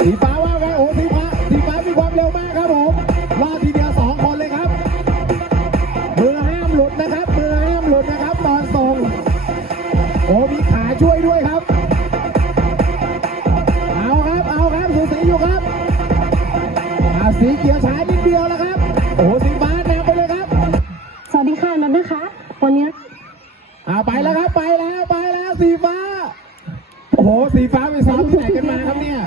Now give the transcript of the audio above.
สีฟ้าว่าไงโอ้สีฟ้าสีฟ้ามีความเร็วมากครับผมว่าทีเดียวสองคนเลยครับมือห้ามหลุดนะครับมือห้ามหลุดนะครับตอนส่งโอ้มีขาช่วยด้วยครับ เอาครับเอาครับสีสีอยู่ครับสีเขียวช้านิดเดียวแล้วครับโอ้สีฟ้าแนวไปเลยครับ สวัสดีค่ะนัทนะคะ วันนี้อ่าไปแล้วครับไปแล้วไปแล้วสีฟ้า โอ้สีฟ้าไปซ้อมแข่งกันมาครับเนี่ย